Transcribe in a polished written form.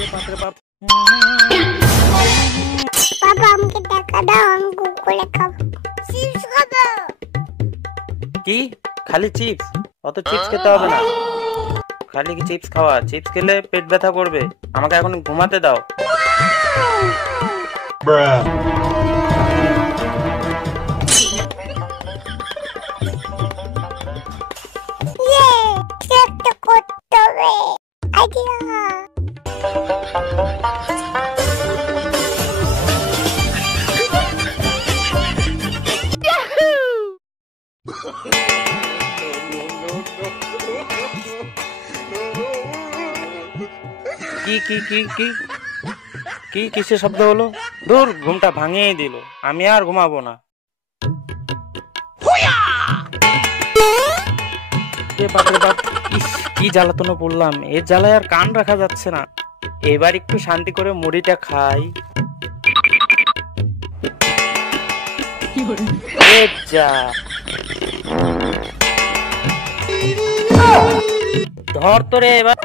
এ বাপ রে বাপ। বাবা আমাকে টাকা দাও, আমি কুকুরে খাবো, চিপস খাবো। কি খালি চিপস? অত চিপস খেতে হবে না, খালি কি চিপস খাওয়া? চিপস খেলে পেট ব্যথা করবে। আমাকে এখন ঘুমাতে দাও। কিছু একটা করতে হবে। আইডিয়া। কি কি কি কি কি কিসের শব্দ হলো? দূর, ঘুমটা ভাঙিয়ে দিল। আমি আর ঘুমাবো না। এ বাপ রে বাপ, ইস কি জ্বালাতনে পড়লাম। এর জ্বালায় আর কান রাখা যাচ্ছে না। এবার একটু শান্তি করে মুড়িটা খাই। এ যা, ধর তোরে এবার।